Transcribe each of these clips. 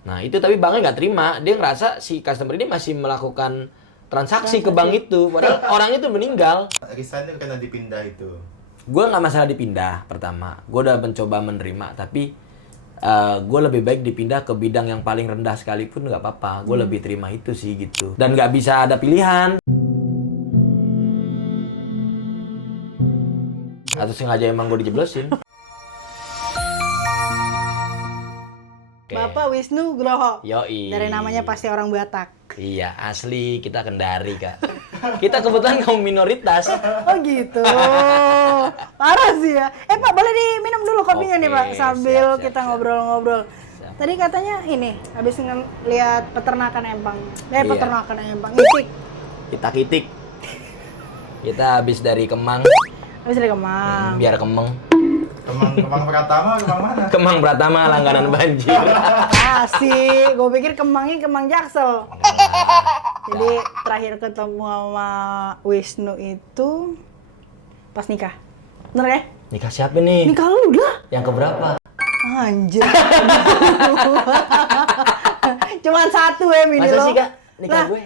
Nah itu tapi banknya nggak terima, dia ngerasa si customer ini masih melakukan transaksi ke bank itu, padahal orang itu meninggal. Resignnya karena dipindah itu. Gue nggak masalah dipindah pertama, gue udah mencoba menerima, tapi gue lebih baik dipindah ke bidang yang paling rendah sekalipun nggak apa-apa, gue lebih terima itu sih gitu. Dan nggak bisa ada pilihan. Atau sengaja emang gue dijeblosin. Bapak Wisnu Groho. Yoi. Dari namanya pasti orang Batak. Iya, asli kita Kendari, Kak. Kita kebetulan kaum minoritas. Oh gitu. Parah sih ya. Pak, boleh diminum dulu kopinya nih, Pak, sambil siap, kita siap. ngobrol-ngobrol. Siap. Tadi katanya ini, habis lihat peternakan empang. Iya. Peternakan empang. Ngicik. Kita kitik. Kita habis dari Kemang, Habis dari Kemang. biar Kemang. Kemang Pratama, Kemang mana? Kemang Pratama langganan banjir. Asik, gue pikir Kemangnya Kemang Jaksel. Jadi terakhir ketemu sama Wisnu itu pas nikah. Bener ya? Nikah siapa nih? Nikah lu udah? Yang keberapa? Anjir. Cuman satu ya bini Masa lo. sih, Kak? Nikah Lah, gue?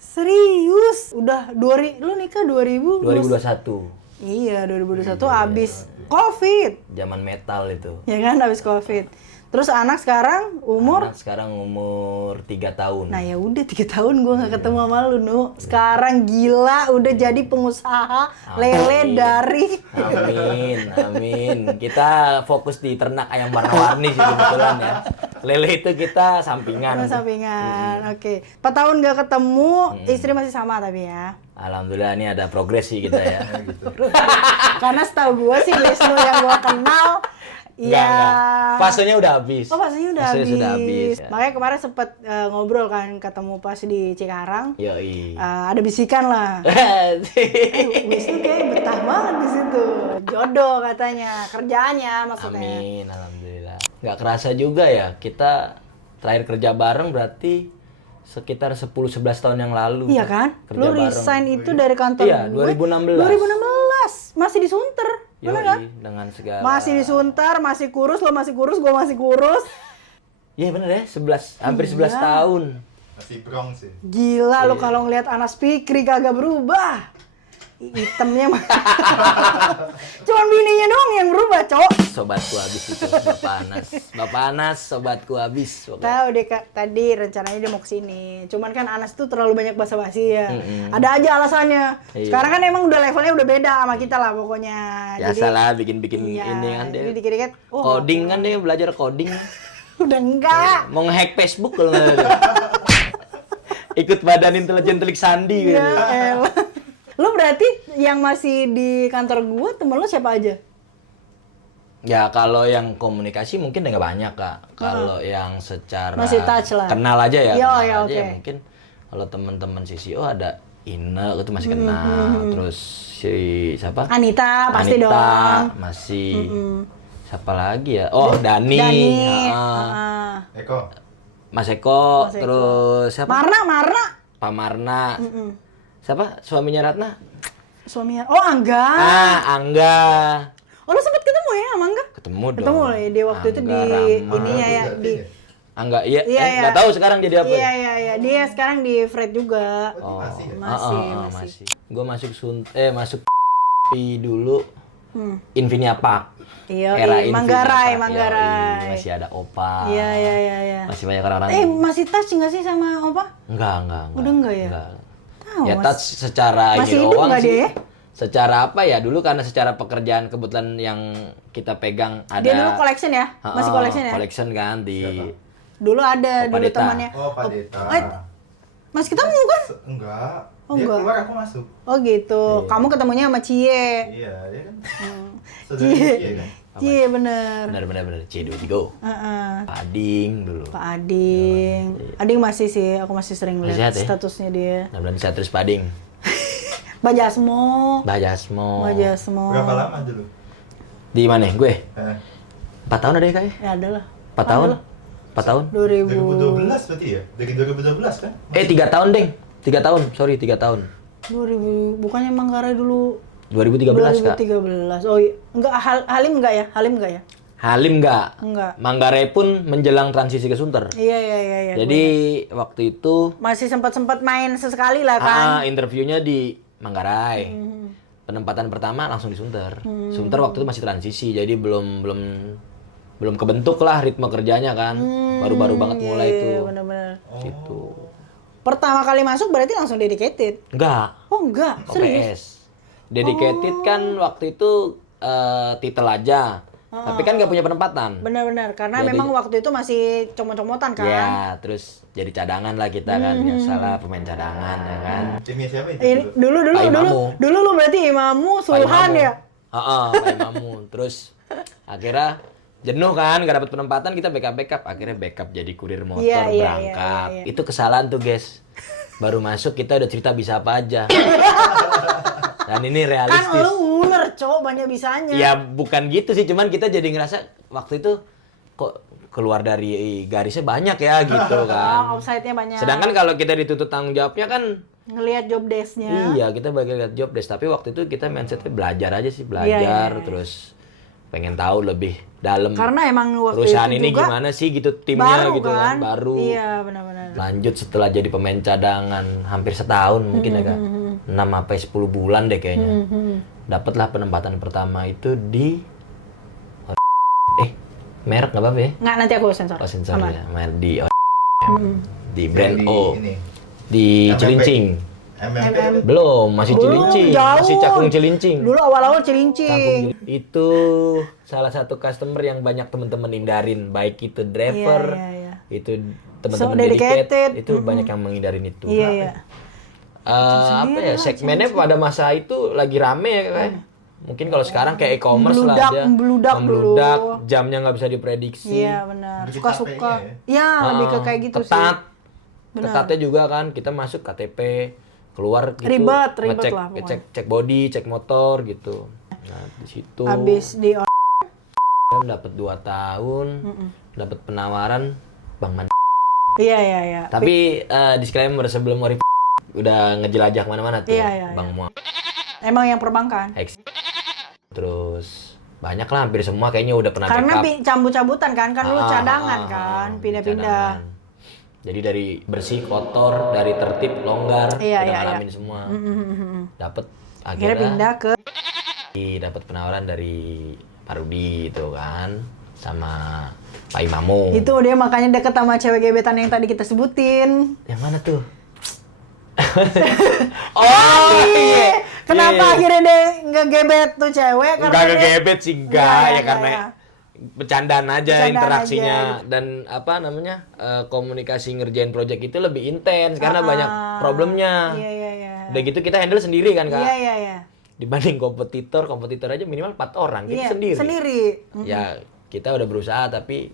Serius? Udah lu nikah 2000? 2021. Iya, 2021 abis Covid. Zaman metal itu. Ya kan, abis Covid. Terus anak sekarang umur? Anak sekarang umur 3 tahun. Nah ya udah 3 tahun gue nggak ketemu sama lu, Nu. Sekarang gila udah jadi pengusaha lele dari. Amin. Kita fokus di ternak ayam warna-warni sih kebetulan ya. Lele itu kita sampingan. Sampingan, oke. 4 tahun nggak ketemu, istri masih sama tapi ya. Alhamdulillah ini ada progres sih kita ya. Karena setahu gue sih Wisnu yang gue kenal, Enggak. Fasenya udah habis. Oh, fasenya udah Fasenya habis. sudah habis. Ya. Makanya kemarin sempet ngobrol kan, ketemu pas di Cikarang. Yoi. Ada bisikan lah. Wisnu kayak betah banget di situ. Jodoh katanya, kerjaannya maksudnya. Amin, alhamdulillah. Nggak kerasa juga ya, kita terakhir kerja bareng berarti sekitar 10-11 tahun yang lalu. Iya kan? Kerja Lu bareng. resign itu dari kantor Iya, gue. 2016. 2016. Masih di Sunter. Bener kan? Dengan segala. Masih di Sunter, masih kurus, lo masih kurus, gue masih kurus. Iya bener ya, 11, hampir 11 tahun. Masih brong sih. Gila lo kalau ngeliat Anas Fikri kagak berubah. Hitamnya mah. Cuman bininya doang yang berubah, cowok. Sobatku habis itu, Bapak Anas, sobatku habis. Tahu deh Kak, tadi rencananya dia mau kesini. Cuman kan Anas tuh terlalu banyak basa-basi ya. Ada aja alasannya. Iya. Sekarang kan emang udah levelnya udah beda sama kita lah pokoknya. Ya salah bikin-bikin iya, ini kan dia. jadi dikit-dikit, oh, Coding kan dia belajar coding. udah enggak. Mau nge-hack Facebook kalau nggak ada. Ikut Badan Intelijen Telik Sandi Ya gitu. elah. Lu berarti yang masih di kantor gua temen lu siapa aja? Ya kalau yang komunikasi mungkin nggak banyak Kak. Kalau yang secara Masih touch lah. kenal aja ya, Yo, kenal ya, aja oke. ya mungkin kalau teman-teman CCO ada Ine itu masih kenal. Terus si siapa? Anita pasti Anita, dong. masih. Siapa lagi ya? Oh, Dani. Dani. Heeh. Eko. Mas Eko, Mas Eko. terus siapa? Marna. Pak Marna. Siapa? Suaminya Ratna? Suaminya. Oh, Angga. Angga. Oh, lu sempet ketemu ya sama Angga? Ketemu dong. Ketemu ya dia waktu itu di Angga Rama. ininya ya di Angga, iya. Iya, iya. Nggak tahu sekarang jadi apa. Iya. Dia sekarang di Fred juga. Oh, masih ya? Masih. Gue masuk dulu. Infinia Park. Iya, Era iya. Infinia Manggarai. Park. Yoi, masih ada Opa. Iya. Masih banyak orang-orang. Masih touch nggak sih sama Opa? Enggak. Udah enggak ya? Tahu, Ya Mas. touch secara Masih ini hidup doang nggak sih. dia ya? Secara apa ya? Dulu karena secara pekerjaan kebetulan yang kita pegang ada. Dia dulu collection ya? Masih collection ya? Collection kan di. Siapa? Dulu ada Opa dulu Deta. temannya. Oh, Pak Deta. Masih ketemu kan? Enggak. Oh, Dia enggak. keluar, aku masuk. Oh gitu. Iya. Kamu ketemunya sama Cie. Iya, dia kan. Saudara Cie. dia kan. Cie bener. Benar. C2 Heeh. Pak Ading dulu. Pak Ading. Ading masih sih, aku masih sering Masih lihat sehat ya? statusnya dia. Nah, berarti saya terus Pak Ading. Mbak Jasmo. Mbak Jasmo. Mbak Jasmo. Berapa lama dulu? Di mana? Gue? Eh, 4 tahun ada ya kayaknya? Ya ada lah. 4 tahun? 4 tahun? 2012 berarti ya? Dari 2012 kan? 3 tahun, Deng. 3 tahun, sorry 3 tahun. 2000, bukannya Manggarai dulu 2013, Kak. 2013. Oh iya. Enggak, Halim enggak ya? Halim enggak ya? Halim enggak. Enggak. Manggarai pun menjelang transisi ke Sunter. Iya. Jadi waktu itu Masih sempat main sesekali lah kan. interviewnya di Manggarai. Penempatan pertama langsung di Sunter. Sunter waktu itu masih transisi, jadi belum kebentuk lah ritme kerjanya kan. Baru-baru banget mulai Iya, itu. benar-benar. Gitu. Pertama kali masuk berarti langsung dedicated. Enggak. Oh enggak, serius. OPS. Dedicated kan waktu itu titel aja. Tapi kan nggak punya penempatan. Benar-benar, karena Jadi- memang waktu itu masih comot-comotan kan. Ya, terus jadi cadangan lah kita kan. Biasalah pemain cadangan ya kan. Timnya siapa itu? Ini dulu Pak Imamu. dulu lu berarti Imamu Pak Sulhan Imamu. ya. Pak Imamu. Terus akhirnya jenuh kan, nggak dapat penempatan, kita backup. Akhirnya backup jadi kurir motor Iya, iya, berangkat. iya. Itu kesalahan tuh guys. Baru masuk kita udah cerita bisa apa aja. Dan ini Kan realistis. lu ular, cowok banyak bisanya. Ya bukan gitu sih, cuman kita jadi ngerasa waktu itu kok keluar dari garisnya banyak ya gitu kan. Offside-nya banyak. Sedangkan kalau kita dituntut tanggung jawabnya kan Ngelihat job desk-nya. iya, kita bagi lihat job desk, tapi waktu itu kita mindsetnya belajar aja sih, belajar Iya. terus pengen tahu lebih dalam Karena emang waktu perusahaan itu ini juga gimana sih gitu timnya baru gitu kan, kan? baru. Iya, benar-benar. Lanjut setelah jadi pemain cadangan hampir setahun mungkin ya kan. 6 sampai 10 bulan deh kayaknya. Dapatlah penempatan pertama itu di merek nggak apa-apa ya? Nggak, nanti aku sensor. Oh, sensor Aman. ya. Di di brand Yang O. Ini. Di MMP. Cilincing. MMP. Belum, masih Belum, Cilincing. jauh. Masih Cakung Cilincing. Dulu awal-awal Cilincing. Itu salah satu customer yang banyak teman-teman hindarin, baik itu driver, Iya. itu teman-teman So dedicated. dedicated, itu banyak yang menghindarin itu. Iya. Apa ya, segmennya pada masa itu lagi rame ya kayak. Mungkin kalau sekarang kayak e-commerce lah Membludak, aja. membludak dulu. Jamnya nggak bisa diprediksi. Iya, benar. Lebih Suka-suka. capeknya Iya, lebih ke kayak gitu sih. Ketat. Benar. Ketatnya juga kan, kita masuk KTP, keluar gitu. Ribet ngecek, lah pokoknya. cek body, cek motor gitu. Nah, di situ Habis di dapat 2 tahun, dapat penawaran Bang Man. Iya. Tapi disclaimer sebelum Ori udah ngejelajah kemana-mana tuh, Iya. Bang Muang. Emang yang perbankan. Hex. Terus banyak lah, hampir semua kayaknya udah pernah Karena backup. cabut-cabutan kan lu cadangan kan, pindah-pindah. cadangan. Jadi dari bersih, kotor, dari tertib, longgar, Iya, udah iya, ngalamin semua. Dapat Akhirnya akhirnya pindah ke dapat penawaran dari Pak Rudi itu kan, sama Pak Imamu. itu dia, makanya deket sama cewek gebetan yang tadi kita sebutin. Yang mana tuh? Oh iya. Kenapa Iya. akhirnya dia ngegebet tuh cewek? Enggak kegebet sih, enggak ya, karena ya. bercandaan aja Bercandaan interaksinya aja. dan apa namanya, komunikasi ngerjain project itu lebih intens karena banyak problemnya. Iya. Udah gitu kita handle sendiri kan kak. Iya. Dibanding kompetitor aja minimal 4 orang, kita Iya, sendiri. Ya kita udah berusaha tapi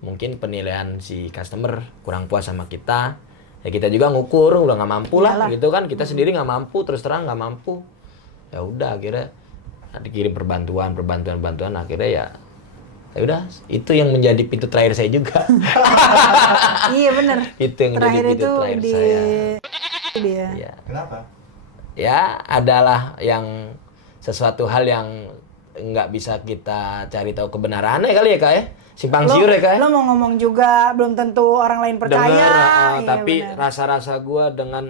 mungkin penilaian si customer kurang puas sama kita. Ya kita juga ngukur, udah nggak mampu lah Iyalah. gitu kan, kita sendiri nggak mampu, terus terang nggak mampu. Ya udah akhirnya dikirim perbantuan akhirnya ya udah itu yang menjadi pintu terakhir saya juga. Iya bener. Itu yang menjadi Terakhir pintu itu terakhir di saya. dia. Ya. Kenapa? Ya adalah yang sesuatu hal yang nggak bisa kita cari tahu kebenarannya kali ya kak ya, simpang siur ya kak ya. Lo mau ngomong juga belum tentu orang lain percaya. Dengar, Iya, tapi bener. rasa-rasa gue dengan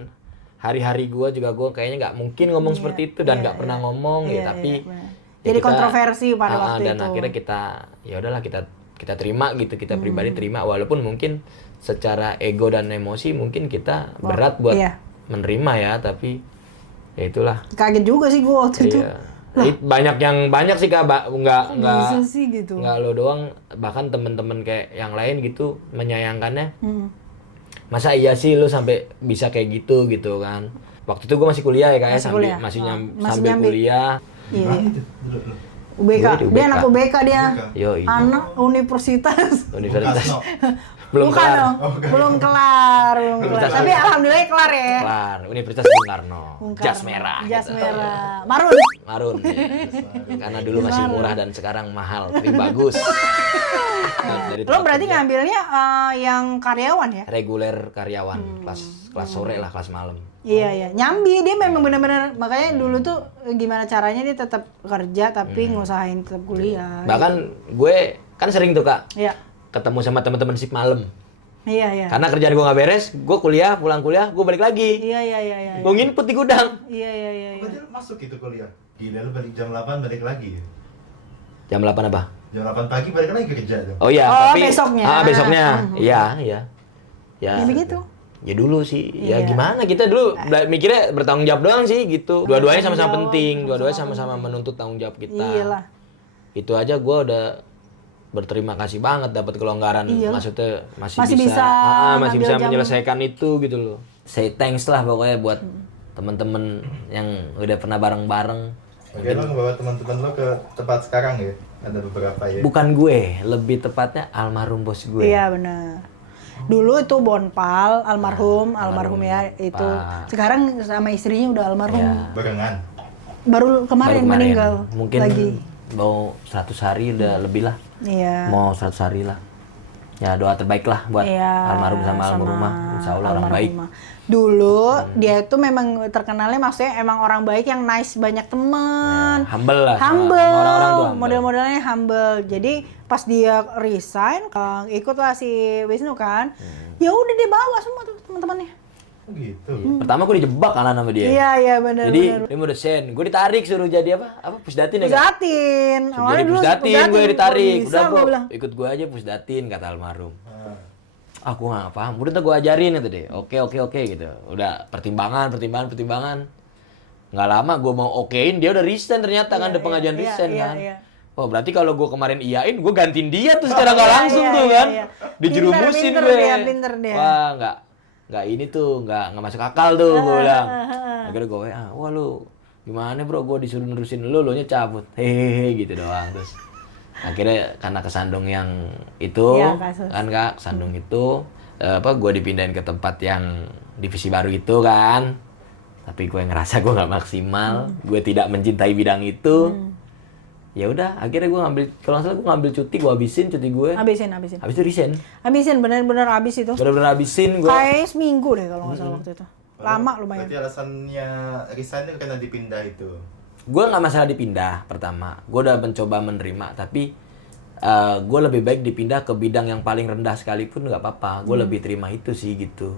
hari-hari gue juga gue kayaknya nggak mungkin ngomong seperti itu dan nggak pernah ngomong Iya, ya tapi bener. ya Jadi kita- kontroversi pada waktu dan itu. akhirnya kita ya udahlah kita terima gitu, kita pribadi terima walaupun mungkin secara ego dan emosi mungkin kita berat buat iya. menerima ya, tapi ya itulah. Kaget juga sih gue waktu itu. Iya. Banyak sih kak, nggak Bisa sih gitu. nggak lo doang, bahkan temen-temen kayak yang lain gitu menyayangkannya. Masa iya sih lo sampai bisa kayak gitu kan? Waktu itu gue masih kuliah ya kak ya, Masih kuliah. masih Masih sambil nyambi. kuliah. Iya. Gimana itu? Dulu. UBK. Gue di Dia UBK. anak UBK dia. UBK. Yoi. Anak universitas. Universitas Bukasno. Belum Bukan kelar. dong, belum kelar. Tapi alhamdulillah kelar ya. Kelar. Universitas Bung Karno. Bung Jas Karno. merah. Jas gitu. merah. Marun. Marun. Ya. Karena dulu masih murah dan sekarang mahal, tapi bagus. Dari Lo tempat berarti kerja. ngambilnya yang karyawan ya? Reguler karyawan, kelas sore lah, kelas malam. Iya iya, nyambi dia memang benar-benar makanya dulu tuh gimana caranya dia tetap kerja tapi ngusahain tetap kuliah. Bahkan gue kan sering tuh Kak Iya. ketemu sama teman-teman shift malam. Iya iya. Karena kerjaan gue nggak beres, gue kuliah, pulang kuliah, gue balik lagi. Iya iya iya iya. Gue nginput di gudang. Iya iya iya. Berarti lu masuk itu kuliah? Gila lu balik jam 8 balik lagi ya? Jam 8 apa? Jam 8 pagi balik lagi kerja dong? Oh iya, Oh, tapi besoknya. Besoknya. Iya, iya. Ya begitu. Ya dulu sih, Iya. ya gimana kita dulu mikirnya bertanggung jawab doang sih gitu. Dua-duanya sama-sama Tanggung jawab, penting, dua-duanya sama-sama menuntut tanggung jawab kita. Iyalah. Itu aja gue udah berterima kasih banget dapat kelonggaran, Iyalah. maksudnya masih, Masih bisa, bisa masih ngambil bisa jam. menyelesaikan itu gitu loh. Say thanks lah pokoknya buat temen-temen yang udah pernah bareng-bareng. Oke, lo ngebawa teman-teman lo ke tempat sekarang ya? Ada beberapa ya? Bukan gue, lebih tepatnya almarhum bos gue. Iya benar. Dulu itu Bonpal, almarhum ya itu. Pak. Sekarang sama istrinya udah almarhum. Ya. Barengan? Baru kemarin meninggal. Mungkin lagi. mau 100 hari udah lebih lah. Iya. Mau 100 hari lah. Ya doa terbaik lah buat Iya, almarhum sama almarhumah. Insya Allah orang baik. almarhumah. Dulu dia itu memang terkenalnya maksudnya emang orang baik yang nice, banyak teman. Humble lah. sama Humble. Orang-orang tuh humble. Model-modelnya humble. Jadi pas dia resign, ikutlah si Wisnu kan. Ya udah dia bawa semua tuh teman-temannya. Oh gitu? Pertama gue dijebak kan sama dia. Iya iya benar. Jadi dia mau dosen, gue ditarik suruh jadi apa? Pusdatin ya kan? Pusdatin. Suruh jadi pusdatin, gue ditarik. Bisa, Udah gua bro, bilang. ikut gue aja pusdatin kata almarhum. Ah. Aku nggak paham. Udah tuh gue ajarin gitu deh. Oke gitu. Udah pertimbangan. Nggak lama gue mau okein, dia udah resign ternyata kan, ada pengajuan iya, resign iya, kan. iya. Oh berarti kalau gue kemarin iyain, gue gantiin dia tuh secara nggak langsung iya, tuh iya, kan. iya. Dijerumusin Pinter gue. dia, pinter dia. Wah nggak ini tuh, nggak masuk akal tuh gue bilang. Akhirnya gue WA, wah lu gimana bro, gue disuruh nerusin lu nya cabut. Hehehe gitu doang. Terus akhirnya karena kesandung yang itu, Iya, kasus. kan Kak, kesandung itu, gue dipindahin ke tempat yang divisi baru itu kan. Tapi gue ngerasa gue nggak maksimal, gue tidak mencintai bidang itu. Ya udah, akhirnya gue ngambil, kalau nggak salah gue ngambil cuti, gue habisin cuti gue. Habisin. Habis itu resign. Habisin, benar-benar habis itu. Bener-bener habisin gue. Kayak seminggu deh kalau nggak salah waktu itu. Lama lumayan. Berarti alasannya resign itu karena dipindah itu? Gue nggak masalah dipindah pertama. Gue udah mencoba menerima, tapi gue lebih baik dipindah ke bidang yang paling rendah sekalipun nggak apa-apa. Gue lebih terima itu sih gitu.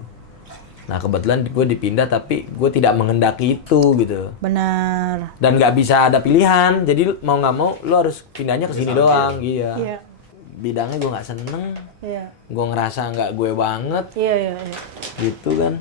Nah kebetulan gue dipindah tapi gue tidak menghendaki itu gitu. Benar. Dan nggak bisa ada pilihan. Jadi mau nggak mau lo harus pindahnya ke sini doang. Iya. Iya. Bidangnya gue nggak seneng. Iya. Gue ngerasa nggak gue banget Iya, iya, iya. gitu kan.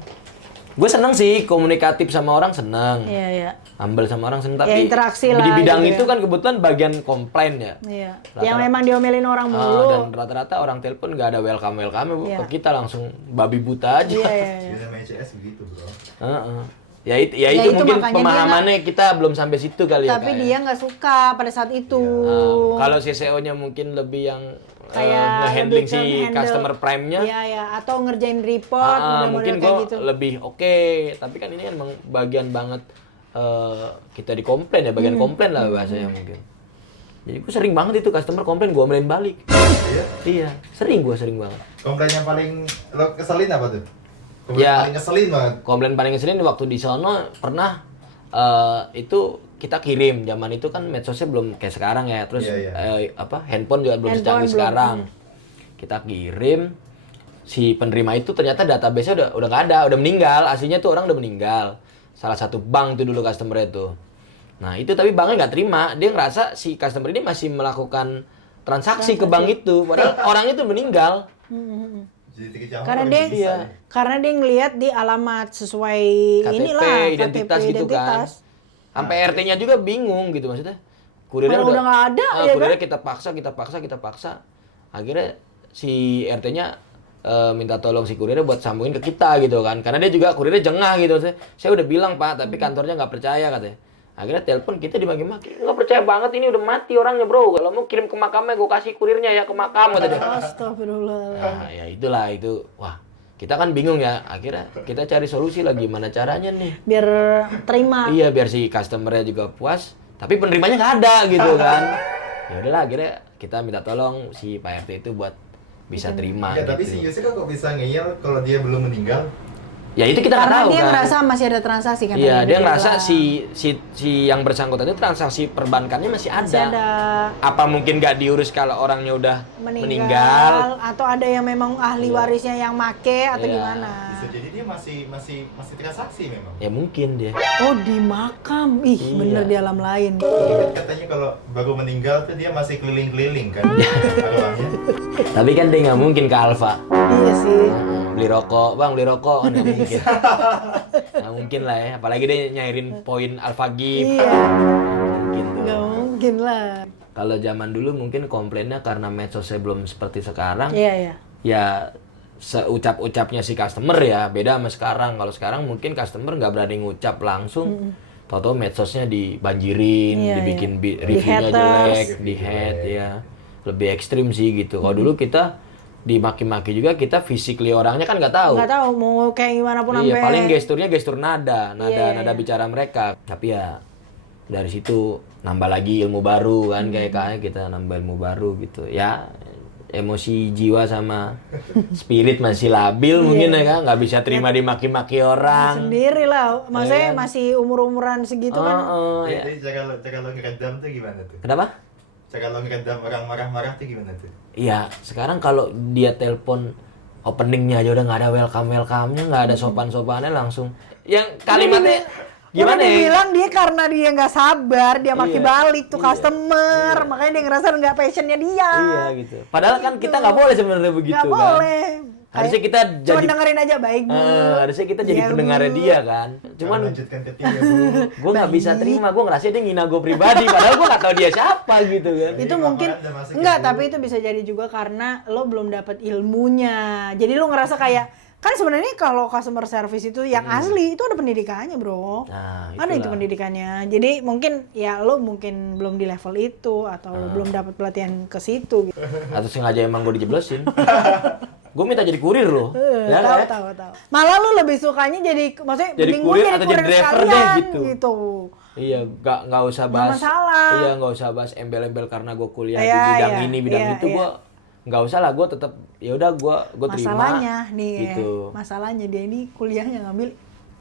Gue seneng sih komunikatif sama orang, seneng. Iya, iya. Humble sama orang seneng, Ya, tapi interaksi di lah bidang gitu itu ya. kan kebetulan bagian komplain ya. Iya. Rata-rata- Yang memang diomelin orang mulu. Dan rata-rata orang telepon nggak ada welcome Iya. ke kita, langsung babi buta aja. Iya, iya, iya. Di namanya CS begitu bro. Heeh. Ya itu Ya, itu mungkin makanya dia pemahamannya kita belum sampai situ kali ya. Tapi Kak, ya. dia nggak suka pada saat itu. Kalau CCO-nya mungkin lebih yang Kayak nge-handling lebih ke si handle. customer prime-nya. Iya, iya. Atau ngerjain report, model-model Mungkin kayak gue gitu. lebih oke. Tapi kan ini emang bagian banget kita dikomplain ya, bagian komplain lah bahasanya mungkin. Jadi gue sering banget itu customer komplain, gue omelin balik. Iya? Iya, sering banget. Komplain yang paling lo keselin apa tuh? Komplain Ya. paling keselin banget. Komplain paling ngeselin waktu di sono pernah itu kita kirim, zaman itu kan medsosnya belum kayak sekarang ya, terus Iya, handphone juga belum Handphone secanggih belum. sekarang. Kita kirim, si penerima itu ternyata database-nya udah nggak ada, udah meninggal, aslinya tuh orang udah meninggal. Salah satu bank tuh dulu customer itu. Nah itu tapi banknya nggak terima, dia ngerasa si customer ini masih melakukan transaksi ke bank itu, padahal orang itu meninggal. Jadi dikecampur Karena habis dia bisa Iya. nih. karena dia ngelihat di alamat sesuai KTP, inilah identitas KTP, gitu kan. Sampai RT-nya juga bingung gitu maksudnya. Kurirnya Kalau udah nggak ada, ya kurirnya kan? kita paksa. Akhirnya si RT-nya minta tolong si kurirnya buat sambungin ke kita gitu kan. Karena dia juga kurirnya jengah gitu. Saya udah bilang Pak, tapi kantornya nggak percaya katanya. Akhirnya telepon kita dimaki-maki. Nggak percaya banget ini udah mati orangnya bro. Kalau mau kirim ke makamnya gue kasih kurirnya ya ke makam kata dia. Astagfirullah. Nah, ya itulah itu. Wah, kita kan bingung ya. Akhirnya kita cari solusi lah gimana caranya nih. Biar terima. Iya, biar si customernya juga puas, tapi penerimanya nggak ada gitu kan. Ya udahlah, akhirnya kita minta tolong si Pak RT itu buat bisa terima. Ya, tapi si gitu. Yusuf kok bisa ngeyel kalau dia belum meninggal? Ya itu kita nggak Karena tahu dia kan. ngerasa masih ada transaksi kan. Iya, dia ngerasa bilang. si yang bersangkutan itu transaksi perbankannya masih ada. Masih ada. Apa mungkin nggak diurus kalau orangnya udah meninggal atau ada yang memang ahli warisnya yang make atau Iya. gimana. Bisa jadi dia masih transaksi memang. Ya mungkin dia. Oh, di makam. Ih, Iya. bener di alam lain. Jadi kan katanya kalau baru meninggal tuh dia masih keliling-keliling kan arwahnya. Tapi kan dia nggak mungkin ke Alfa. Iya sih. Beli rokok, bang beli rokok kan nggak mungkin. Nggak mungkin lah ya. Apalagi dia nyairin poin Alfa Gift. Iya. Mungkin tuh. Nggak mungkin lah. Kalau zaman dulu mungkin komplainnya karena medsosnya belum seperti sekarang. Iya, iya. Ya seucap-ucapnya si customer ya beda sama sekarang. Kalau sekarang mungkin customer nggak berani ngucap langsung. Toto medsosnya dibanjirin, Iya, dibikin iya. reviewnya Di-haters. jelek, di head ya. Lebih ekstrim sih gitu. Kalau dulu kita dimaki-maki juga, kita physically orangnya kan nggak tahu. Nggak tahu mau kayak gimana pun Iya, sampai. paling gesturnya gestur nada Iya, nada bicara mereka. Tapi ya dari situ nambah lagi ilmu baru kan, kayak kita nambah ilmu baru gitu. Ya emosi jiwa sama spirit masih labil mungkin ya kan, nggak bisa terima dimaki-maki orang. Sendiri lah. Maksudnya masih umur-umuran segitu kan. Ya. Jadi cara lo ngeredam tuh gimana tuh? Kenapa? Cara lo ngeredam orang marah-marah tuh gimana tuh? Iya, sekarang kalau dia telepon openingnya aja udah nggak ada welcome-nya, nggak ada sopan-sopannya, langsung yang kalimatnya gimana Udah ya? dibilang dia karena dia nggak sabar, dia maki Iya, balik tuh customer, makanya dia ngerasa nggak passionnya dia. Iya gitu. Padahal kan kita nggak boleh sebenarnya begitu Nggak kan. boleh. Harusnya kita Cuma jadi dengerin aja baik bu. harusnya kita jadi Iya, pendengarnya Bu. dia kan. Cuman Lanjutkan ketiga Bu. gue nggak bisa terima, gue ngerasa dia ngina gue pribadi, padahal gue nggak tahu dia siapa gitu kan. Itu Jadi mungkin kemarin udah masuk enggak, ke tapi itu bisa jadi juga karena lo belum dapat ilmunya. Jadi lo ngerasa kayak kan sebenarnya kalau customer service itu yang asli itu ada pendidikannya, Bro. Nah, Ada itu itulah. pendidikannya. Jadi mungkin ya lo mungkin belum di level itu atau lo belum dapat pelatihan ke situ gitu. Atau sengaja emang gue dijeblosin. Gue minta jadi kurir loh. Ya, tahu, kan? tahu. Malah lo lebih sukanya jadi maksudnya Jadi mending kurir gua atau jadi driver deh, sekalian, gitu. Iya, nggak usah bahas. masalah. Iya, nggak usah bahas embel-embel karena gue kuliah di Iya, bidang iya, ini, bidang iya, itu. iya. Gue nggak usah lah, gue tetap ya udah gue terima. Masalahnya nih, gitu. masalahnya dia ini kuliahnya ngambil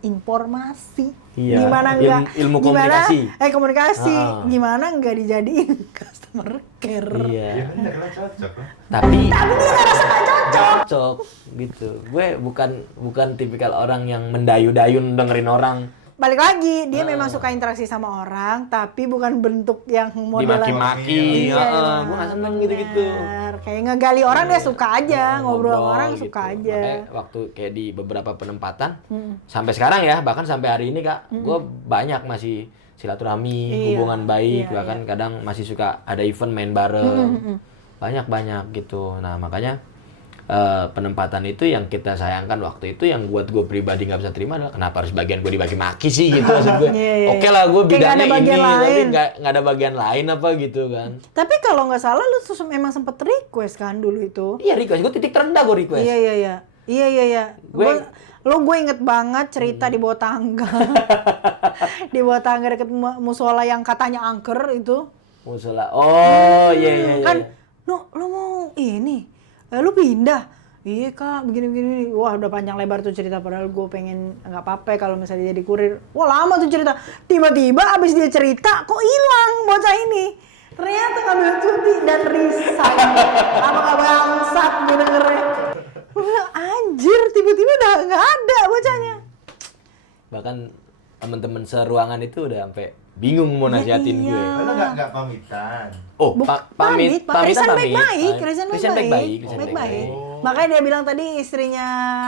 informasi. Iya, Gimana enggak ilmu komunikasi. Komunikasi. Ah. Gimana enggak dijadiin customer care? Iya. Ya bener lah, cocok lah. Tapi Dia ngerasa nggak cocok gitu. Gue bukan tipikal orang yang mendayu-dayun dengerin orang Balik lagi, dia memang suka interaksi sama orang, tapi bukan bentuk yang modelan. dimaki-maki. Iya, Heeh, gue nggak seneng gitu-gitu. benar. Kayak ngegali orang dia suka aja, ngobrol sama orang gitu. suka aja. Makanya waktu kayak di beberapa penempatan sampai sekarang ya, bahkan sampai hari ini Kak, gue banyak masih silaturahmi, Iya, hubungan baik, iya, bahkan kadang masih suka ada event main bareng. Banyak gitu. Nah, makanya penempatan itu yang kita sayangkan waktu itu, yang buat gue pribadi nggak bisa terima adalah kenapa harus bagian gue dibagi maki sih gitu maksud gue. Iya, iya, Oke iya. lah, gue Kayak nggak ada bidangnya ini, bagian tapi lain. nggak ada bagian lain apa gitu kan. Tapi kalau nggak salah lu tuh memang sempet request kan dulu itu. Iya request, gue titik terendah gue request. Iya. Gue- Gue inget banget cerita di bawah tangga. Di bawah tangga deket musola yang katanya angker itu. Musola. Oh, iya. Kan, no, lu mau ini, lu pindah. Iya kak, begini. Wah udah panjang lebar tuh cerita, padahal gue pengen nggak apa-apa kalau misalnya jadi kurir. Wah lama tuh cerita. Tiba-tiba abis dia cerita, kok hilang bocah ini. Ternyata ngambil cuti dan resign. Apa nggak bangsat gue dengernya. Gue bilang, anjir, tiba-tiba udah nggak ada bocahnya. Bahkan teman-teman seruangan itu udah sampai bingung mau nasihatin gue. iya. Lo nggak pamitan? Oh, pamit. Resign baik-baik, Resign resign baik-baik. baik-baik. Makanya dia bilang tadi istrinya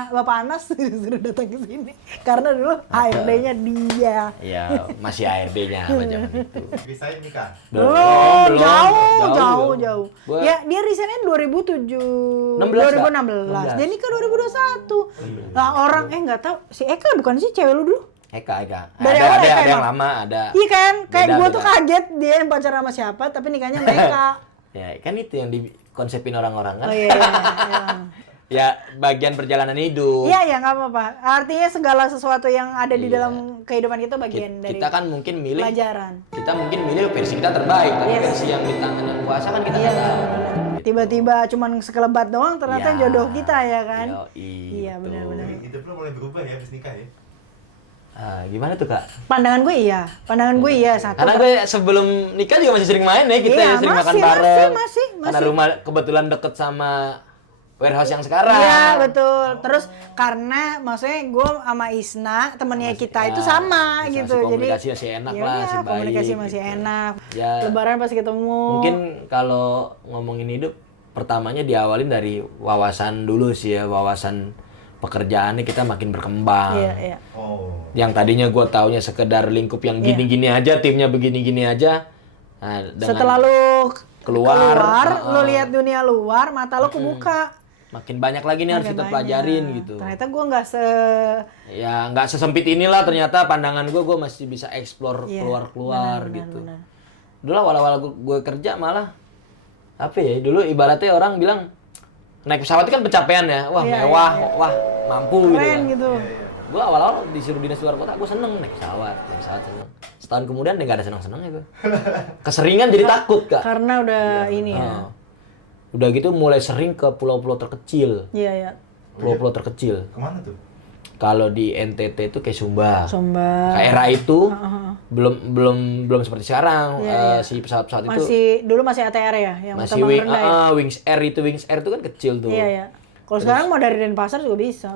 Bapak Anas suruh datang ke sini karena dulu HRD-nya dia. Iya, masih ARD-nya zaman itu. Resign nih Kak? Belum. Jauh. Gua- Ya, dia resignnya 16. 2016. Dia nikah 2021. Lah orang nggak tahu si Eka bukan sih cewek lu dulu? Eka. Dari Ada awal ada Eka yang emang? lama, ada. Iya kan, kayak Beda, gue tuh beda. kaget dia yang pacaran sama siapa, tapi nikahnya sama Eka. Ya, kan itu yang dikonsepin orang-orang kan. Oh iya, iya. Ya, bagian perjalanan hidup. Iya ya nggak apa-apa. Artinya segala sesuatu yang ada di Iya. dalam kehidupan kita bagian dari Kita kan mungkin milih pelajaran. kita mungkin milih versi kita terbaik, tapi Yes. versi yang di tangan yang kuasa kan kita Iya. nggak tahu. Tiba-tiba cuman sekelebat doang ternyata Ya. jodoh kita ya kan. Yoi, Iya, gitu. benar-benar. Hidup lu mulai berubah ya habis nikah ya. Gimana tuh kak? Pandangan gue iya satu. Karena gue sebelum nikah juga masih sering main ya, kita Iya, ya sering makan masih, bareng. masih. Karena rumah kebetulan deket sama warehouse yang sekarang. Iya betul. Terus karena maksudnya gue sama Isna temennya kita itu sama masih gitu. Jadi komunikasi masih enak ya lah, udah, masih baik. komunikasi masih gitu. enak. Ya, Lebaran pasti ketemu. mungkin kalau ngomongin hidup, pertamanya diawalin dari wawasan dulu sih ya, wawasan pekerjaannya kita makin berkembang. Iya. Oh. Yang tadinya gue taunya sekedar lingkup yang gini-gini aja, timnya begini-gini aja. Nah, dengan Setelah lu keluar, lu lihat dunia luar, mata lu kebuka. makin banyak lagi nih harus Makin kita banyak. pelajarin gitu. Ternyata gue nggak Ya nggak sesempit inilah ternyata pandangan gue masih bisa explore Iya, keluar-keluar benar, gitu. benar. Dulu awal-awal gue kerja malah apa ya, dulu ibaratnya orang bilang naik pesawat itu kan pencapaian ya, wah Iya, mewah, iya. wah mampu keren gitu gitu. kan. Gue awal-awal disuruh dinas luar kota, gue seneng naik pesawat seneng. Setahun kemudian ya nggak ada seneng-senengnya gue. Keseringan jadi takut kak. Karena udah ini ya. Nah, udah gitu mulai sering ke pulau-pulau terkecil. Iya. Pulau-pulau terkecil. Kemana tuh? Kalau di NTT itu kayak Sumba. Sumba. Kayak era itu belum seperti sekarang. Iya. Si pesawat-pesawat itu Dulu masih ATR ya, yang masih terbang rendah ya. Wings Air itu kan kecil tuh. Iya. Kalau sekarang mau dari Denpasar juga bisa.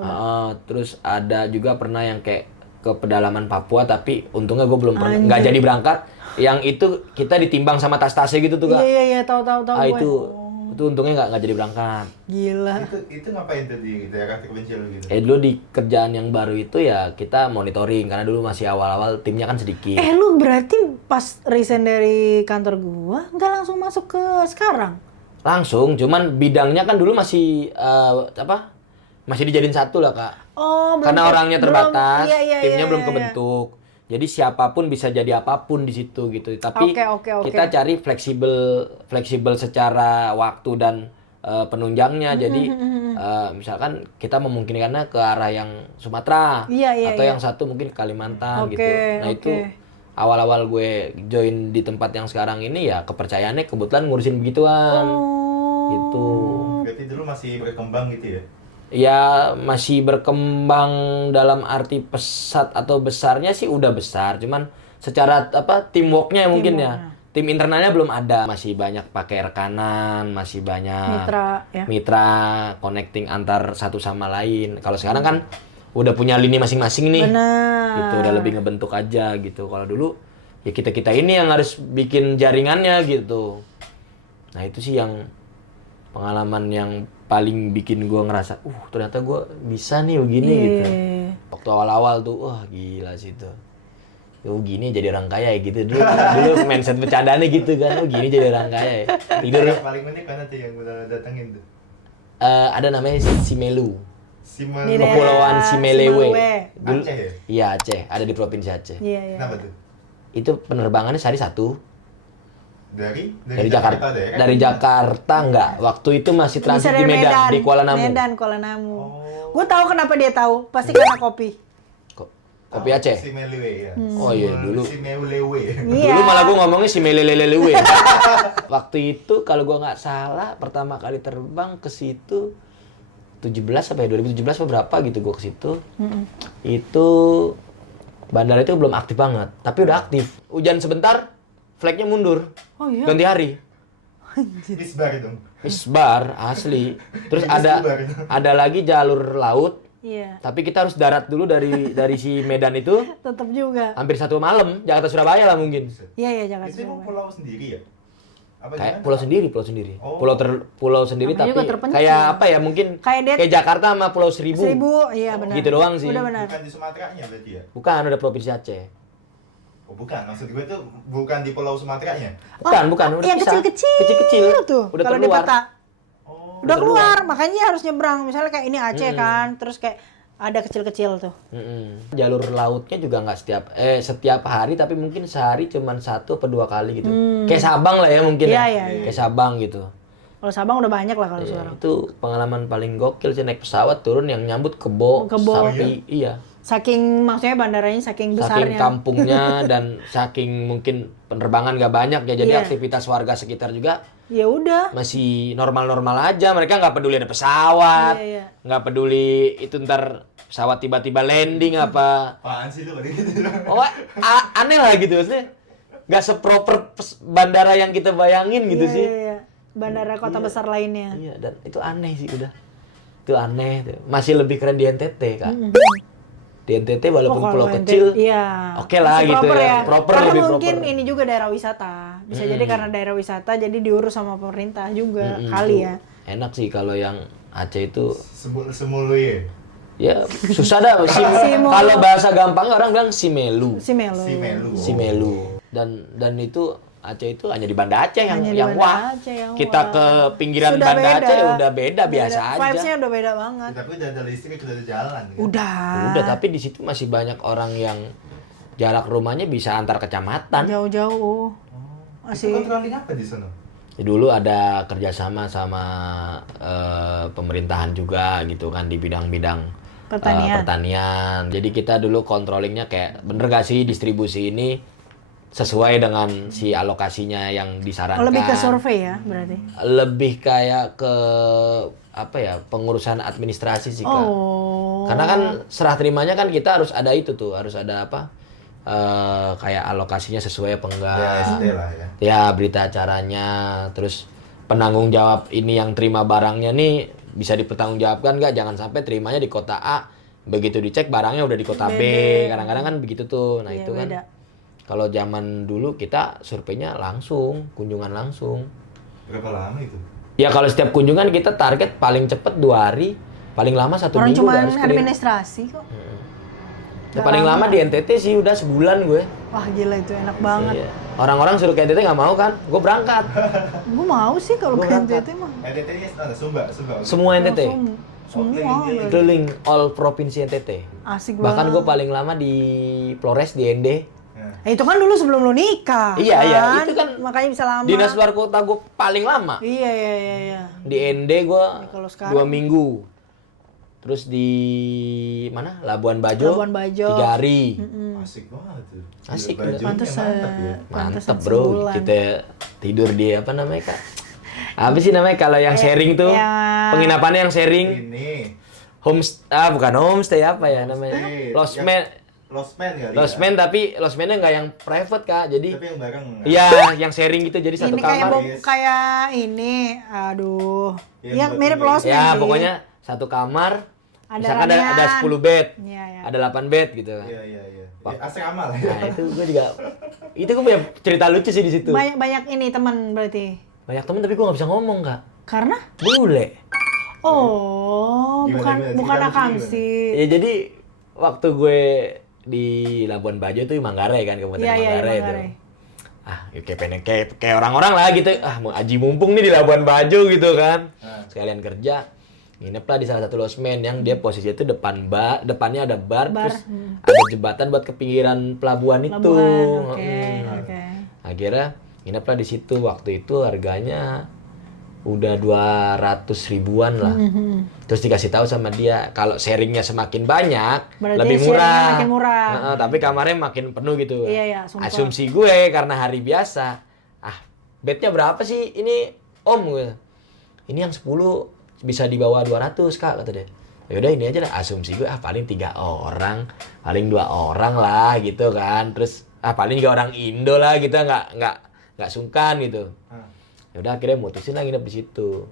Terus ada juga pernah yang kayak ke pedalaman Papua, tapi untungnya gue belum pernah nggak jadi berangkat. Yang itu kita ditimbang sama tas-tasnya gitu tuh kak. Iya, tahu gue. Itu untungnya nggak jadi berangkat. Gila. Itu ngapain tuh di daerah terpencil gitu? Dulu di kerjaan yang baru itu ya kita monitoring karena dulu masih awal-awal timnya kan sedikit. Lu berarti pas resign dari kantor gua nggak langsung masuk ke sekarang? Langsung, cuman bidangnya kan dulu masih masih dijadiin satu lah kak. Oh, Karena orangnya terbatas, iya, timnya belum iya. kebentuk. Jadi siapapun bisa jadi apapun di situ gitu. Tapi Oke. kita cari fleksibel secara waktu dan penunjangnya. Jadi misalkan kita memungkinkannya ke arah yang Sumatera Iya, atau yang satu mungkin ke Kalimantan Oke, gitu. Nah itu oke. awal-awal gue join di tempat yang sekarang ini ya kepercayaannya kebetulan ngurusin begituan. Gitu. Berarti dulu masih berkembang gitu ya? Ya masih berkembang dalam arti pesat atau besarnya sih udah besar, cuman secara teamworknya mungkin ya tim internalnya belum ada, masih banyak pakai rekanan, masih banyak mitra connecting antar satu sama lain. Kalau sekarang kan udah punya lini masing-masing nih. Benar. Gitu udah lebih ngebentuk aja gitu. Kalau dulu ya kita ini yang harus bikin jaringannya gitu. Nah itu sih yang pengalaman yang paling bikin gue ngerasa, ternyata gue bisa nih begini gitu. Waktu awal-awal tuh, wah gila sih tuh. Gini jadi orang kaya ya gitu. Dulu mindset bercandanya gitu kan, gini jadi orang kaya ya. Tidur. Yang paling unik mana tuh yang udah datengin tuh? Ada namanya Simelu. Simelu. Di daerah Kepulauan Simelewe. Dulu, Aceh ya? iya Aceh, ada di provinsi Aceh. Iya. Kenapa tuh? Itu penerbangannya sehari satu. Dari Jakarta. daerah? Dari Jakarta enggak. Waktu itu masih transit di Medan, di Kuala Namu. Kuala Namu. Gue tahu kenapa dia tahu, pasti karena kopi. Kopi Aceh. Simelewe ya. Oh iya dulu. Simelewe. Dulu malah gue ngomongnya si melelelelewe. Waktu itu kalau gue nggak salah pertama kali terbang ke situ 17 apa ya 2017 apa berapa gitu gue ke situ. Itu bandara itu belum aktif banget, tapi udah aktif. Hujan sebentar, flagnya mundur. Oh iya. Ganti hari. Isbar dong. Isbar asli. Terus Isbar. ada lagi jalur laut. Iya. Tapi kita harus darat dulu dari si Medan itu. Tetap juga. Hampir 1 malam, Jakarta Surabaya lah mungkin. Iya Jakarta. Itu emang pulau sendiri ya? Apa Kayak gimana? pulau sendiri. Oh. Pulau sendiri Namanya tapi juga terpencil. kayak apa ya? Mungkin Kayak Jakarta sama Pulau Seribu. 1000, iya benar. Gitu doang sih. Udah benar. Bukan di Sumateranya berarti ya? Bukan, udah provinsi Aceh. Oh bukan, maksud gue tuh bukan di pulau Sumateranya. Bukan, udah yang pisah. kecil-kecil tuh. Udah Kalau di terluar. peta. Oh. Udah keluar, makanya harus nyebrang. Misalnya kayak ini Aceh kan, terus kayak Ada kecil-kecil tuh. Jalur lautnya juga nggak setiap hari, tapi mungkin sehari cuman 1 atau 2 kali gitu. Kayak Sabang lah ya mungkin Iya, ya. iya. Kayak Sabang gitu. Kalau Sabang udah banyak lah kalau Iya, sekarang. itu pengalaman paling gokil sih, naik pesawat turun yang nyambut kebo, sapi. Iya. Saking maksudnya bandaranya saking Saking besarnya. kampungnya dan saking mungkin penerbangan gak banyak ya, jadi Iya. aktivitas warga sekitar juga Ya udah. masih normal-normal aja. Mereka nggak peduli ada pesawat, Iya, iya. nggak peduli itu ntar pesawat tiba-tiba landing apa. Apaan sih lu gitu? Oh, aneh lah gitu maksudnya. Nggak seproper bandara yang kita bayangin gitu Iya, sih. iya, iya. Bandara kota besar lainnya. Iya, dan itu aneh sih udah. Itu aneh. Masih lebih keren di NTT, Kak. Di NTT walaupun Oh, pulau kalau kecil, iya. oke lah Masih gitu proper ya. Proper, karena lebih mungkin proper. ini juga daerah wisata. Bisa jadi karena daerah wisata jadi diurus sama pemerintah juga Itu kali ya. enak sih kalau yang Aceh itu Semulu ya. ya susah dah kalau bahasa gampang orang bilang Simelu. Si Melo. Si Melu. Simelu. Dan itu Aceh itu hanya di Banda Aceh yang Hanya di yang Banda wah. Aceh yang Kita wah. ke pinggiran Sudah Banda beda. Aceh ya udah beda biasa aja. Vibes-nya udah beda banget. Tapi udah ada listrik, udah ada jalan. Kan? Udah. Tapi di situ masih banyak orang yang jarak rumahnya bisa antar kecamatan. Jauh-jauh. Itu Masih controlling apa di sana? Dulu ada kerjasama sama pemerintahan juga gitu kan di bidang-bidang pertanian. Jadi kita dulu controllingnya kayak bener gak sih distribusi ini sesuai dengan si alokasinya yang disarankan. lebih ke survei ya berarti. Lebih kayak ke apa ya, pengurusan administrasi sih Kak. Oh. Karena kan serah terimanya kan kita harus ada itu tuh, harus ada apa? Kayak alokasinya sesuai apa enggak. Ya SD lah ya. Ya, berita acaranya, terus penanggung jawab ini yang terima barangnya nih bisa dipertanggungjawabkan nggak? Jangan sampai terimanya di kota A, begitu dicek barangnya udah di kota B. Kadang-kadang kan begitu tuh. Nah, Iya, itu kan beda. kalau zaman dulu kita surveinya langsung, kunjungan langsung. Berapa lama itu? Ya kalau setiap kunjungan kita target paling cepet 2 hari, paling lama 1 Orang minggu cuma udah harus kirim. administrasi kok. Ya, paling lama di NTT sih udah sebulan gue. Wah gila itu enak banget. Iya. Orang-orang suruh ke NTT nggak mau kan? Gue berangkat. Gue mau sih kalau Gua ke berangkat. NTT mah. NTT ini ada Sumba. Semua NTT. Semua. keliling-keliling. Keliling all provinsi NTT. Asik Bahkan banget. gue paling lama di Flores di ND. Nah, Itu kan dulu sebelum lu nikah. Iya, iya, itu kan makanya bisa lama. Dinas luar kota gue paling lama. Iya iya iya iya. Di ND gue kalau sekarang- 2 minggu. Terus di mana? Labuan Bajo. Labuan Bajo. 3 hari. asik banget tuh. Asik, Gila, bajunya Pantesan. mantap ya. Pantesan Mantep bro, sebulan. kita tidur di apa namanya Kak? Apa sih namanya kalau yang sharing tuh? ya. Penginapannya yang sharing. Ini Bukan homestay apa ya namanya? Losmen. Losmen kali Losmen tapi losmennya nggak yang private Kak. Jadi Tapi yang bareng. iya yang sharing gitu jadi satu Ini kayak kamar. kayak ini, aduh. Iya, Ya buat mirip ini. Losmen Ya sih. pokoknya satu kamar. Ada Misalkan ada ramean. 10 bed. Iya, iya. Ada 8 bed gitu kan. Iya iya iya. Ya, asrama lah ya. Nah, itu gue juga punya cerita lucu sih di situ. Banyak ini teman berarti. Banyak temen tapi gue nggak bisa ngomong Kak. Karena Bule. Oh, Gimana, bukan cerita akam lucunya sih. Ya jadi waktu gue di Labuan Bajo itu Manggarai kan, Kabupaten Iya, iya, Manggarai itu. Manggarai. Ya kayak orang-orang lah gitu. Mau aji mumpung nih di Labuan Bajo gitu kan. Sekalian kerja. Nginep lah di salah satu losmen yang dia posisinya itu depannya ada bar. Terus ada jembatan buat ke pinggiran pelabuhan itu. Pelabuhan, oke, Mm. oke. Akhirnya nginep lah di situ. Waktu itu harganya udah 200 ribuan lah. Terus dikasih tahu sama dia kalau sharingnya semakin banyak Berarti lebih sharingnya murah. makin murah. Tapi kamarnya makin penuh gitu. Iya, iya, sumpah. Asumsi gue karena hari biasa. Bednya berapa sih ini Om? Gue. Ini yang 10 bisa di bawah 200 Kak kata dia. Yaudah ini aja lah asumsi gue paling 3 orang, paling 2 orang lah gitu kan. Terus paling 3 orang Indo lah gitu nggak sungkan gitu. Yaudah akhirnya mutusin lah nginep di situ.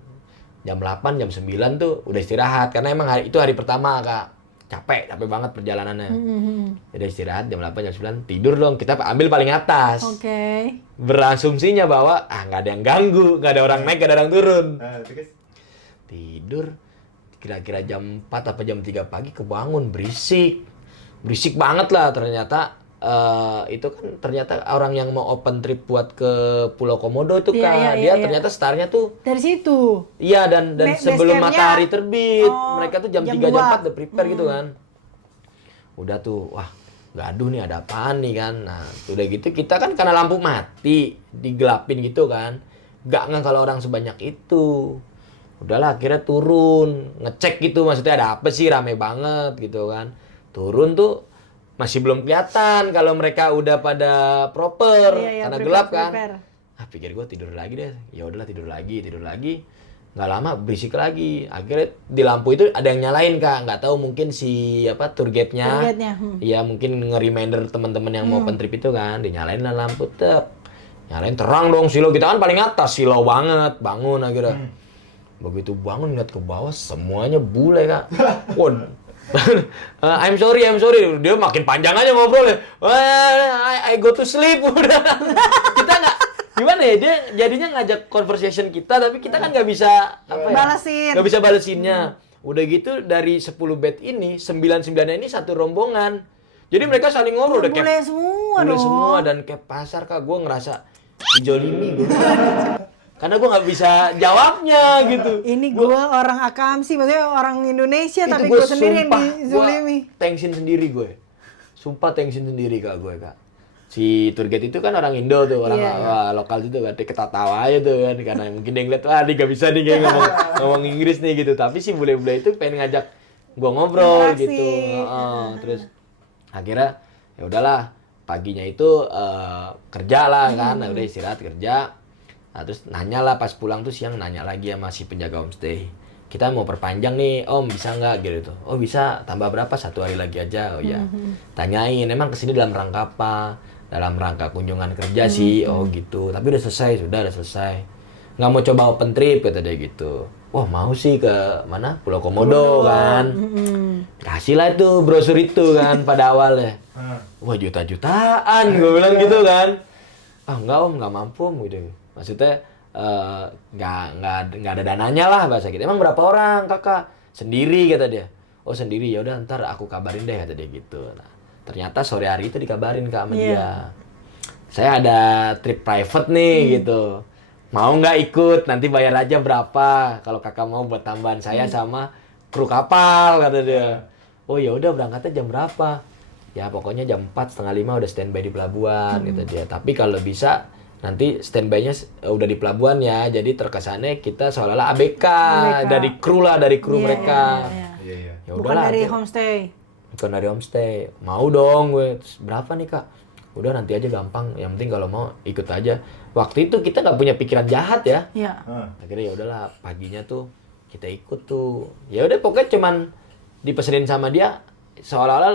Jam 8, jam 9 tuh udah istirahat karena emang itu hari pertama Kak. Capek banget perjalanannya. Udah istirahat jam 8, jam 9 tidur dong. Kita ambil paling atas. Oke. Berasumsinya bahwa nggak ada yang ganggu, nggak ada orang naik, nggak ada orang turun. Terus Tidur kira-kira jam 4 apa jam 3 pagi kebangun berisik banget lah ternyata itu kan ternyata orang yang mau open trip buat ke Pulau Komodo tuh Iya, Kak, iya, dia iya. ternyata startnya tuh Dari situ. iya dan Base sebelum campnya, matahari terbit, oh, mereka tuh jam jam 3 jam 4 2. udah prepare gitu kan. Udah tuh, wah gaduh nih ada apaan nih kan. Nah, udah gitu kita kan karena lampu mati, digelapin gitu kan. Gak kalau orang sebanyak itu. Udahlah akhirnya turun, ngecek gitu maksudnya ada apa sih rame banget gitu kan. Turun tuh masih belum kelihatan kalau mereka udah pada proper Iya, iya, karena prepare, gelap kan. prepare. Pikir gue tidur lagi deh. Ya udahlah tidur lagi. Nggak lama berisik lagi. Akhirnya di lampu itu ada yang nyalain Kak. Nggak tahu mungkin si tour guide-nya. Tour guide-nya, Iya mungkin nge-reminder teman-teman yang mau open trip itu kan. Dinyalain lah lampu nyalain terang dong silo. Kita kan paling atas silo banget. Bangun akhirnya. Begitu bangun lihat ke bawah semuanya bule Kak. Wah. I'm sorry. Dia makin panjang aja ngobrol ya. I go to sleep udah. Kita nggak gimana ya, dia jadinya ngajak conversation kita tapi kita kan nggak bisa Balesin. nggak bisa balesinnya. Udah gitu dari 10 bed ini 9-9 ini satu rombongan, jadi mereka saling ngobrol udah Bule semua bule dong. semua dan kayak pasar Kak. Gue ngerasa dijolimi gue karena gue nggak bisa jawabnya gitu. Ini gue orang Akamsi, maksudnya orang Indonesia tapi gua gue sendiri yang sumpah, dizolimi. gua tensin sendiri gue. Sumpah tensin sendiri Kak gue Kak. Si tour guide itu kan orang Indo tuh, orang Iya. lokal itu kan, dia ketawa aja tuh kan, karena mungkin dia ngeliat, wah dia gak bisa nih kayak ngomong Inggris nih gitu. Tapi si bule-bule itu pengen ngajak gua ngobrol Interaksi. gitu. Terus akhirnya ya udahlah paginya itu kerja lah kan, udah istirahat kerja. Nah, terus nanya lah pas pulang tuh siang nanya lagi sama si penjaga homestay. Kita mau perpanjang nih, Om bisa nggak gitu? Oh bisa, tambah berapa? 1 hari lagi aja. Oh ya. Tanyain, emang kesini dalam rangka apa? Dalam rangka kunjungan kerja sih. Oh gitu. Tapi udah selesai. Nggak mau coba open trip kata dia gitu. Wah mau sih ke mana? Pulau Komodo kan. Kasih lah itu brosur itu kan pada awalnya. Wah juta-jutaan gue bilang gitu kan. Ah enggak Om, nggak mampu Om gitu. Maksudnya nggak ada dananya lah bahasa kita. Emang berapa orang kakak? Sendiri kata dia. Oh sendiri, ya udah ntar aku kabarin deh kata dia gitu. Nah, ternyata sore hari itu dikabarin Kak sama dia. Saya ada trip private nih gitu. Mau nggak ikut? Nanti bayar aja berapa. Kalau kakak mau buat tambahan saya sama kru kapal kata dia. Oh ya udah berangkatnya jam berapa? Ya pokoknya jam 4, setengah 5 udah standby di pelabuhan gitu dia. Tapi kalau bisa nanti standby-nya udah di pelabuhan ya. Jadi terkesannya kita seolah-olah ABK. Dari kru mereka. Iya. Ya Bukan udahlah, dari akhirnya- homestay. Bukan dari homestay. Mau dong gue. Terus, berapa nih Kak? Udah nanti aja gampang. Yang penting kalau mau ikut aja. Waktu itu kita nggak punya pikiran jahat ya. Iya. Akhirnya ya udahlah paginya tuh kita ikut tuh. Ya udah pokoknya cuman dipesenin sama dia seolah-olah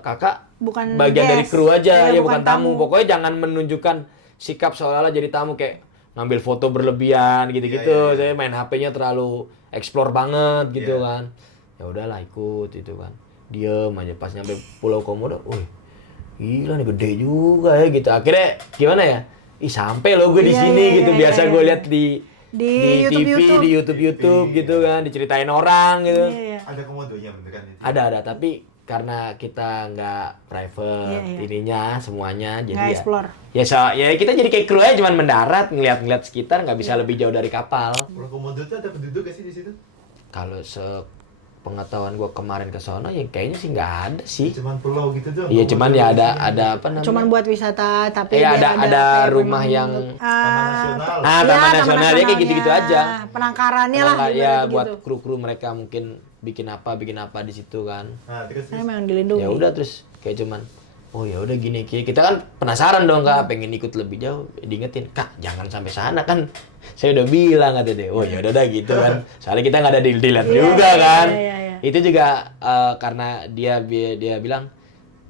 kakak Bukan bagian dari guest. kru aja, Iya, ya bukan bukan tamu. tamu. Pokoknya jangan menunjukkan sikap seolah-olah jadi tamu kayak ngambil foto berlebihan gitu-gitu. Saya main HP-nya terlalu explore banget gitu kan. Ya udahlah ikut itu kan. Diem aja pas nyampe Pulau Komodo, wih gila nih gede juga ya gitu. Akhirnya gimana ya? Ih sampai lo gue di Iya, sini iya, gitu. iya, Biasa iya. gue lihat di TV, YouTube. di YouTube gitu kan, diceritain orang gitu. Iya. Ada komodonya beneran itu. Ada, tapi karena kita nggak private Iya. ininya semuanya, jadi Nggak ya. explore. Ya kita jadi kayak kru aja cuman mendarat, ngeliat-ngeliat sekitar, nggak bisa lebih jauh dari kapal. Pulau Komodo tuh ada penduduk gak sih di situ? Kalau sepengetahuan gua kemarin ke sono ya kayaknya sih nggak ada sih. Cuman pulau gitu doang. Iya Komodo cuman ya di sini. ada apa namanya? Cuman buat wisata, tapi Iya, dia ada kayak rumah memang yang Taman Nasional. Nah, Taman Nasional ya kayak gitu-gitu aja. Penangkarannya lah. Ya ibarat buat gitu. kru-kru mereka mungkin bikin apa di situ kan. Nah, terus Karena memang dilindungi. Ya udah terus kayak cuman oh ya udah gini kita kan penasaran dong Kak, pengen ikut lebih jauh. Diingetin Kak jangan sampai sana kan, saya udah bilang kata dia. Oh ya udah dah gitu kan, soalnya kita nggak ada deal-dealan juga kan. iya. Itu juga karena dia bilang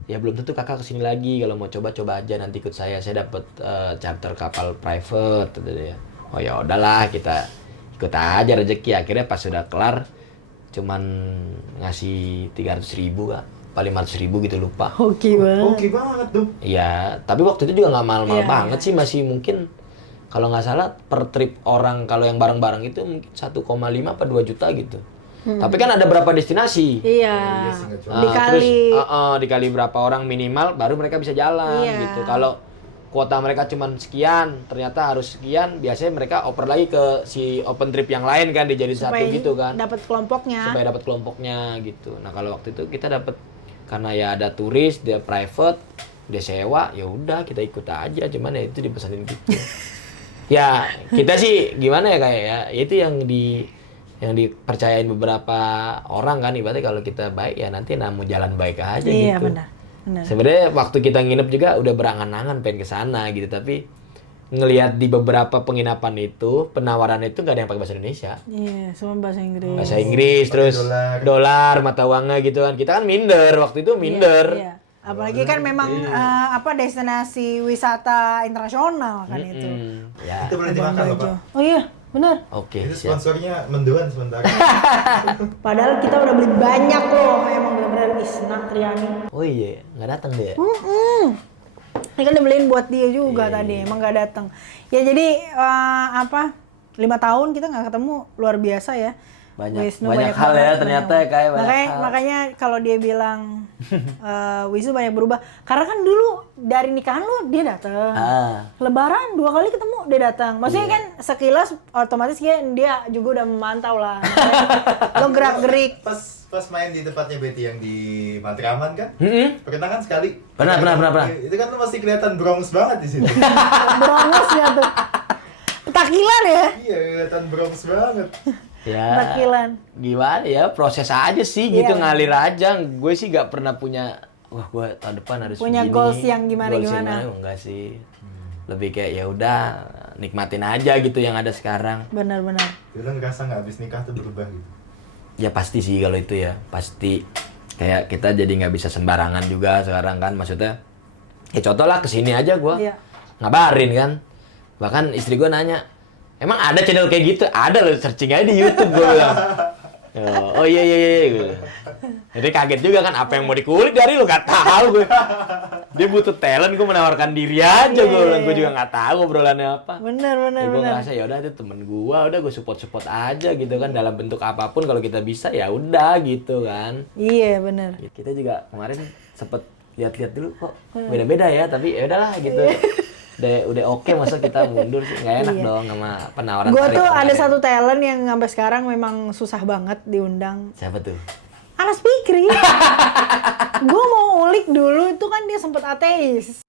ya belum tentu kakak kesini lagi, kalau mau coba aja nanti ikut saya dapat charter kapal private kata dia. Oh ya udahlah kita ikut aja rezeki. Akhirnya pas sudah kelar cuman ngasih 300.000 Kak, paling 500.000 gitu lupa. Hoki banget. oke banget tuh. Iya, tapi waktu itu juga nggak mahal-mahal Iya, banget sih, masih mungkin kalau nggak salah per trip orang kalau yang bareng-bareng itu mungkin 1,5 apa 2 juta gitu. Tapi kan ada berapa destinasi. Iya. Iya sih, nggak cuma. Dikali. Terus dikali berapa orang minimal baru mereka bisa jalan Iya. gitu. Kalau kuota mereka cuma sekian, ternyata harus sekian, biasanya mereka oper lagi ke si open trip yang lain kan, dijadiin satu gitu kan. Dapat kelompoknya. Supaya dapat kelompoknya gitu. Nah, kalau waktu itu kita dapat karena ya ada turis, dia private, dia sewa, ya udah kita ikut aja, cuman ya itu dipesanin gitu. Ya, kita sih gimana ya kayak ya, itu yang dipercayain beberapa orang kan, ibaratnya kalau kita baik ya nanti namu jalan baik aja Iya, gitu. benar. Sebenarnya waktu kita nginep juga udah berangan-angan pengen ke sana gitu, tapi ngelihat di beberapa penginapan itu penawaran itu gak ada yang pakai bahasa Indonesia. Iya, semua bahasa Inggris. Bahasa Inggris, terus dolar, mata uangnya gitu kan. Kita kan minder, waktu itu minder. Iya. Apalagi kan memang destinasi wisata internasional kan itu. Ya, Itu boleh dimakan loh, Pak. Oh iya, benar. oke, Itu siap. sponsornya mendoan sementara. Padahal kita udah beli banyak loh, emang bener-bener Isna Triani. Oh iya, nggak datang dia. Ini kan dibeliin buat dia juga tadi, emang nggak datang. Ya jadi 5 tahun kita nggak ketemu, luar biasa ya. Banyak Wisnu hal ya ternyata ya, kayak banyak hal. Makanya kalau dia bilang Wisnu banyak berubah, karena kan dulu dari nikahan lu dia datang, Lebaran 2 kali ketemu dia datang. Maksudnya kan sekilas otomatis dia juga udah memantau lah. Lo gerak-gerik. Pas main di tempatnya Betty yang di Matraman kan? Pernah kan sekali? Pernah. Itu kan lu masih kelihatan brongs banget di situ. Brongus ya tuh. Petakilan ya. Iya, kelihatan brongs banget. Ya, Petakilan. gimana ya, proses aja sih gitu, Iya. ngalir aja. Gue sih gak pernah punya, wah gue tahun depan harus Punya begini, goals yang gimana-gimana. goals yang gimana, enggak sih. Lebih kayak ya udah nikmatin aja gitu yang ada sekarang. Benar-benar. Itu kan ngerasa nggak habis nikah tuh berubah gitu. Ya pasti sih kalau itu ya, pasti. Kayak kita jadi nggak bisa sembarangan juga sekarang kan, maksudnya. Ya contoh lah kesini aja gue, Iya. ngabarin kan. Bahkan istri gue nanya, emang ada channel kayak gitu? Ada loh, searching aja di YouTube gue bilang. Oh iya gitu. Jadi kaget juga kan, apa yang mau dikulik dari lu, gak tahu gue. Dia butuh talent, gue menawarkan diri aja gue bilang, gue juga gak tahu obrolannya apa. Benar. Gue ngerasa ya udah itu temen gue, udah gue support aja gitu kan, dalam bentuk apapun kalau kita bisa ya udah gitu kan. Iya, benar. Kita juga kemarin sempet lihat-lihat dulu kok beda-beda ya, tapi ya udahlah gitu. Udah oke, masa kita mundur sih, nggak enak dong sama penawaran. Gue tuh kemarin. ada satu talent yang sampai sekarang memang susah banget diundang. Siapa tuh? Anas Fikri. Gue mau ulik dulu, itu kan dia sempet ateis.